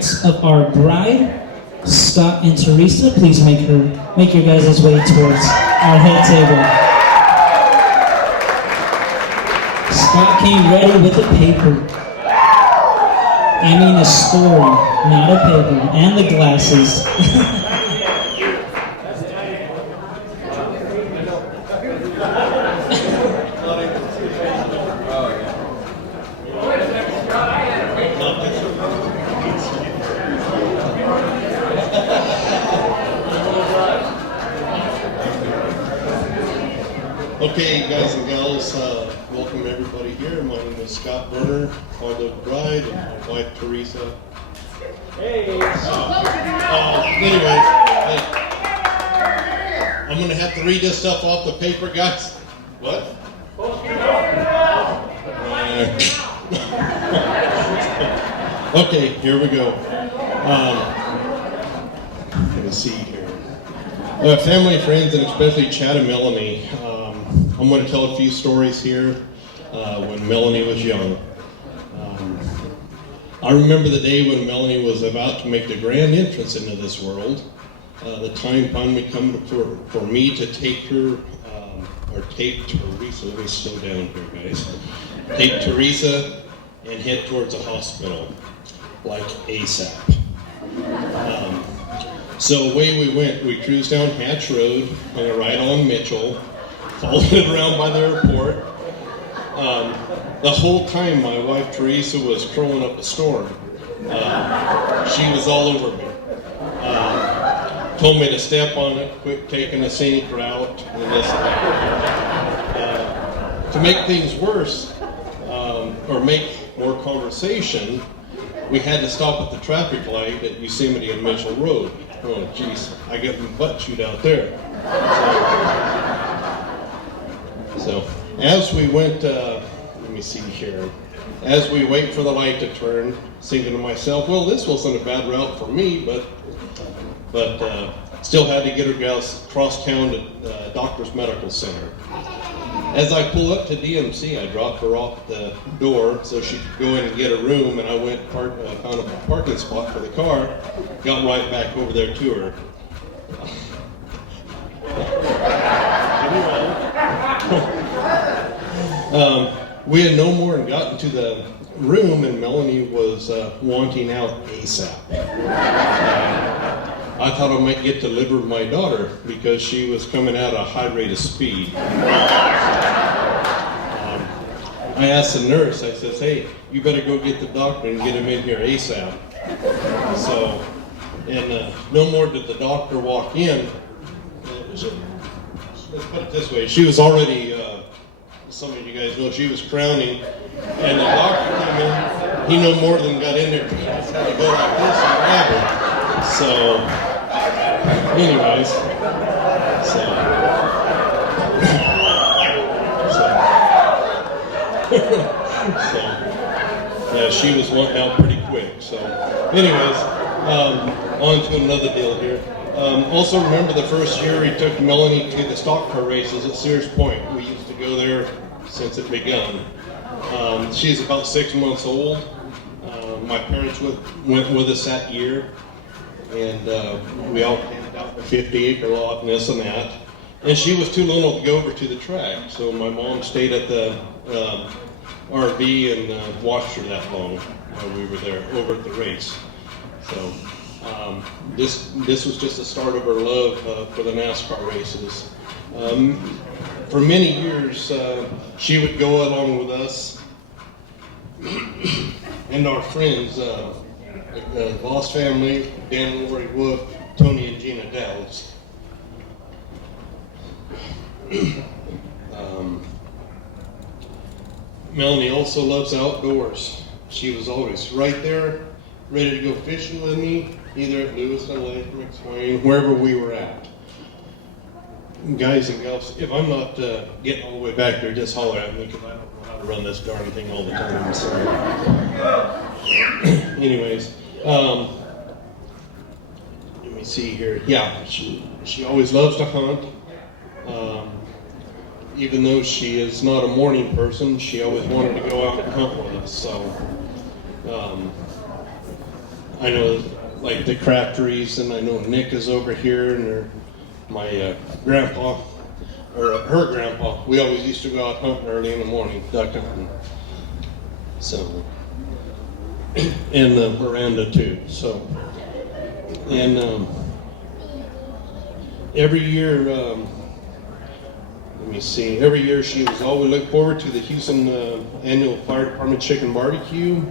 parents of our bride, Scott and Teresa. Please make your guys' way towards our head table. Scott came ready with a paper. I mean a story, not a paper, and the glasses. Okay, guys and gals, welcome everybody here. My name is Scott Berner, father of the bride, and my wife Teresa. Hey! Anyways, I'm going to have to read this stuff off the paper, guys. What? Okay, here we go. Let me see here. Family, friends, and especially Chad and Melanie. I'm going to tell a few stories here when Melanie was young. I remember the day when Melanie was about to make the grand entrance into this world. The time finally come for me to take her, or take Teresa. Let me slow down here, guys. Take Teresa and head towards a hospital, like ASAP. So away we went. We cruised down Hatch Road, hung a ride on Mitchell, followed around by the airport. The whole time my wife Teresa was curling up a storm. She was all over me. Told me to step on it, quit taking a scenic route, and this and that. To make things worse, or make more conversation, we had to stop at the traffic light at Yosemite and Mitchell Road. Oh, jeez, I got my butt chewed out there. So as we went, let me see here. As we wait for the light to turn, thinking to myself, well, this wasn't a bad route for me, but still had to get her gals across town to Doctor's Medical Center. As I pull up to DMC, I dropped her off the door so she could go in and get a room, and I went found a parking spot for the car, got right back over there to her. We had no more than gotten to the room, and Melanie was wanting out ASAP. I thought I might get to deliver my daughter because she was coming out at a high rate of speed. I asked the nurse, I says, hey, you better go get the doctor and get him in here ASAP. So, and no more did the doctor walk in. Let's put it this way, she was already, some of you guys know, she was crowning, and the doctor came in, he no more than got in there, he just had to go like this and grab her. So, anyways, yeah, she was wanting out pretty quick. So, anyways, on to another deal here. Also remember the first year we took Melanie to the stock car races at Sears Point. We used to go there since it begun. She's about 6 months old. My parents went with us that year, and we all camped out the 50-acre lot and this and that. And she was too little to go over to the track, so my mom stayed at the RV and watched her that long while we were there over at the race. So this was just the start of her love for the NASCAR races. For many years, she would go along with us and our friends, the Voss family, Dan and Lori Wolf, Tony and Gina Dowds. Melanie also loves outdoors. She was always right there, ready to go fishing with me, either at Lewiston Lake, McSwain, wherever we were at. Guys and gals, if I'm not getting all the way back there, just holler at me because I don't know how to run this darn thing all the time. So, anyways, let me see here. Yeah, she always loves to hunt. Even though she is not a morning person, she always wanted to go out and hunt with us. So, I know like the Crafteries, and I know Nick is over here, and my grandpa, or her grandpa. We always used to go out hunting early in the morning, duck hunting. So, and Miranda too. So, and every year, let me see. Every year she was always look forward to the Houston annual fire department chicken barbecue.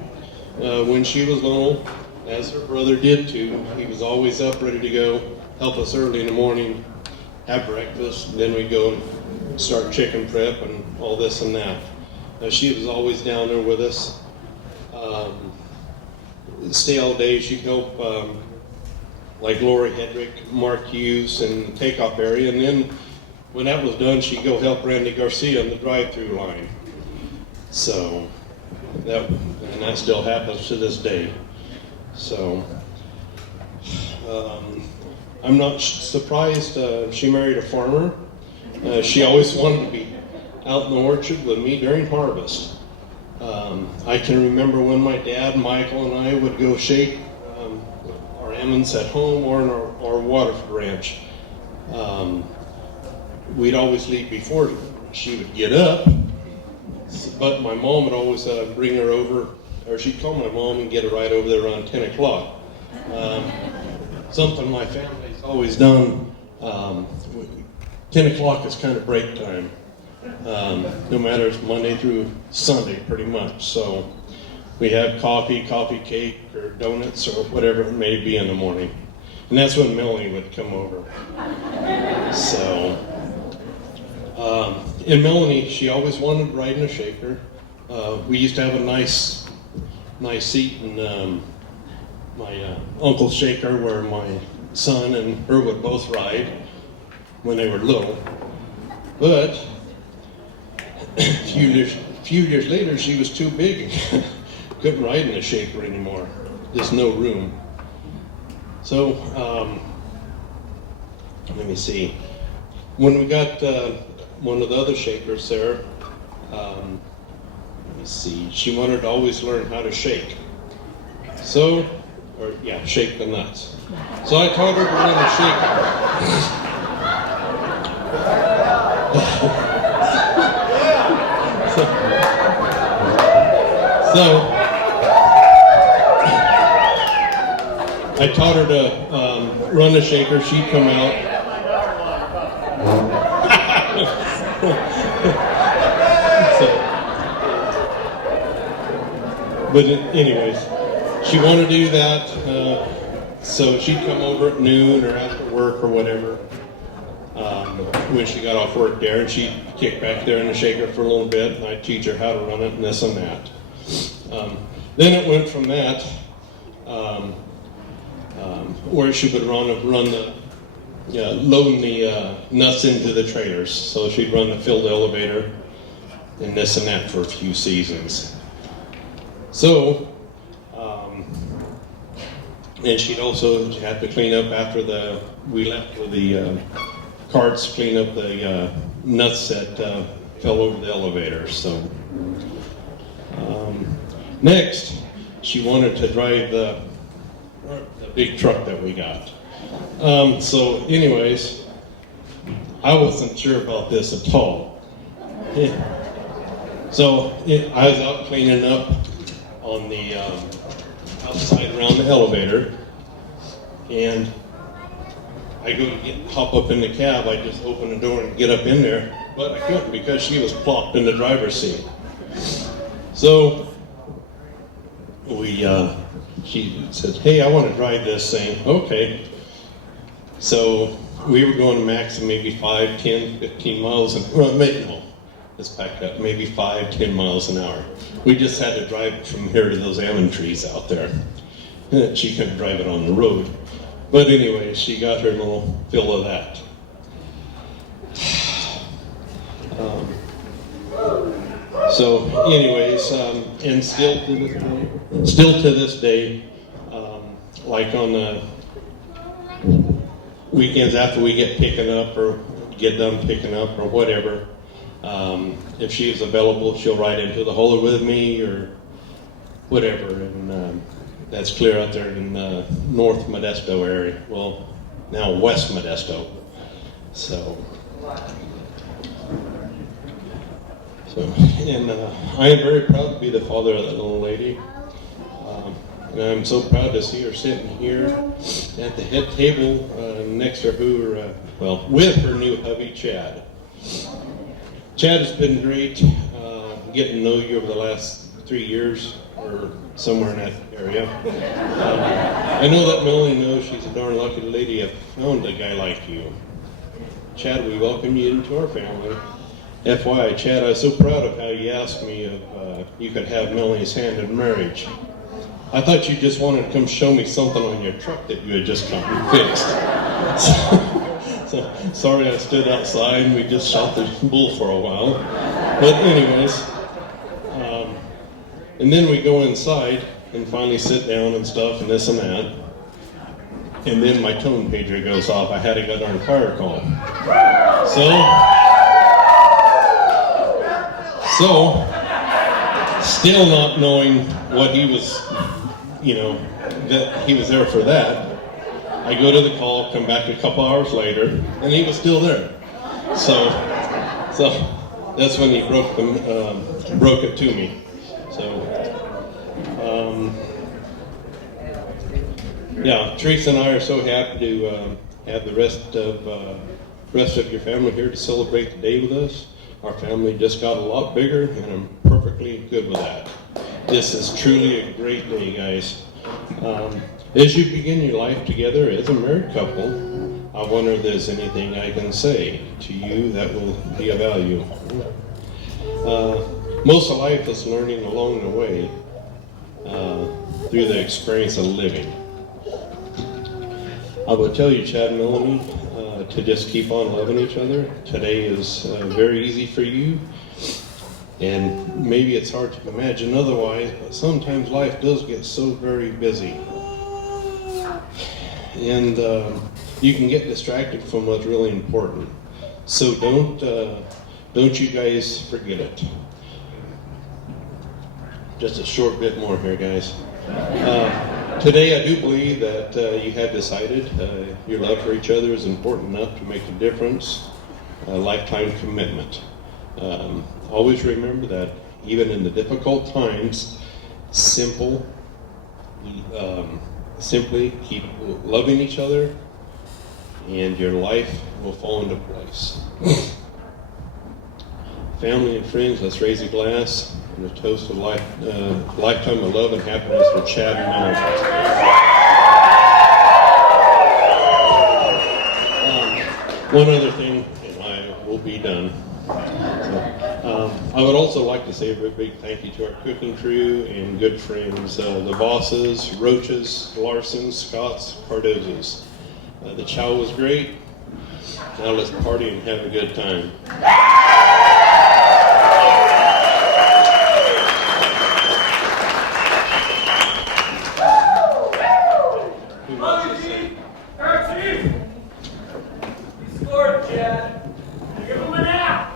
When she was little, as her brother did too, he was always up ready to go, help us early in the morning, have breakfast, and then we'd go and start chicken prep and all this and that. She was always down there with us. Stay all day. She'd help like Lori Hedrick, Mark Hughes, and the takeoff area, and then when that was done, she'd go help Randy Garcia on the drive-through line. So that still happens to this day. So I'm not surprised she married a farmer. She always wanted to be out in the orchard with me during harvest. I can remember when my dad, Michael, and I would go shake our Emmons at home or in our Waterford ranch. We'd always leave before she would get up, but my mom would always bring her over, or she'd call my mom and get her right over there around 10 o'clock. Something my family's always done, 10 o'clock is kind of break time. No matter it's Monday through Sunday, pretty much. So we have coffee cake, or donuts, or whatever it may be in the morning. And that's when Melanie would come over. So, and Melanie, she always wanted to ride in a shaker. We used to have a nice seat in my uncle's shaker where my son and her would both ride when they were little. But a few years later, she was too big. Couldn't ride in a shaker anymore. Just no room. So, let me see. When we got one of the other shakers there, let me see, she wanted to always learn how to shake. So, shake the nuts. So I taught her to run a shaker. So I taught her to run the shaker. She'd come out. But anyways, she wanted to do that. So she'd come over at noon or after work or whatever. When she got off work there, and she'd kick back there in the shaker for a little bit, and I'd teach her how to run it and this and that. Then it went from that, where she would loading the nuts into the trailers. So she'd run the filled elevator and this and that for a few seasons. So, and she'd also have to clean up after we left with the carts, clean up the nuts that fell over the elevator. So. Next, she wanted to drive the big truck that we got. So anyways, I wasn't sure about this at all. So I was out cleaning up on the outside around the elevator, and I go to hop up in the cab. I just open the door and get up in there, but I couldn't because she was plopped in the driver's seat. So she said, "Hey, I want to drive this thing." Okay. So we were going to max of maybe 5, 10, 15 miles let's back up, maybe 5, 10 miles an hour. We just had to drive from here to those almond trees out there. She couldn't drive it on the road. But anyway, she got her little fill of that. So anyways, and still to this day, like on the weekends after we get picking up or get done picking up or whatever, if she's available, she'll ride into the holler with me or whatever. And That's clear out there in North Modesto area. Well, now West Modesto. So, and I am very proud to be the father of that little lady. And I'm so proud to see her sitting here at the head table next to her, with her new hubby, Chad. Chad has been great getting to know you over the last 3 years, or somewhere in that area. I know that Melanie knows she's a darn lucky lady if found a guy like you. Chad, we welcome you into our family. FYI, Chad, I was so proud of how you asked me if you could have Melanie's hand in marriage. I thought you just wanted to come show me something on your truck that you had just come and fixed. So sorry I stood outside and we just shot the bull for a while. But anyways, and then we go inside and finally sit down and stuff and this and that. And then my tone pager goes off. I had a goddamn fire call. So, still not knowing what he was, that he was there for that, I go to the call, come back a couple hours later, and he was still there. So that's when he broke it to me. So, Teresa and I are so happy to have the rest of your family here to celebrate the day with us. Our family just got a lot bigger, and I'm perfectly good with that. This is truly a great day, guys. As you begin your life together as a married couple, I wonder if there's anything I can say to you that will be of value. Most of life is learning along the way through the experience of living. I will tell you, Chad and Melanie, to just keep on loving each other. Today is very easy for you, and maybe it's hard to imagine otherwise, but sometimes life does get so very busy. And you can get distracted from what's really important. So don't you guys forget it. Just a short bit more here, guys. Today I do believe that you have decided your love for each other is important enough to make a difference, a lifetime commitment. Always remember that even in the difficult times, simply keep loving each other and your life will fall into place. Family and friends, let's raise a glass and a toast of lifetime of love and happiness for Chad and Melanie. One other thing, and I will be done. I would also like to say a very big thank you to our cooking crew and good friends, the Bosses, Roaches, Larsons, Scotts, Cardozas. The chow was great. Now let's party and have a good time. Who wants to say? You scored, Chad. Give him an out.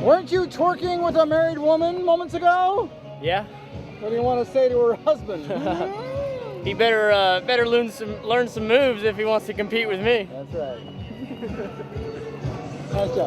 Weren't you twerking with a married woman moments ago? Yeah, What do you want to say to her husband? he better learn some moves if he wants to compete with me. That's right. Nice job.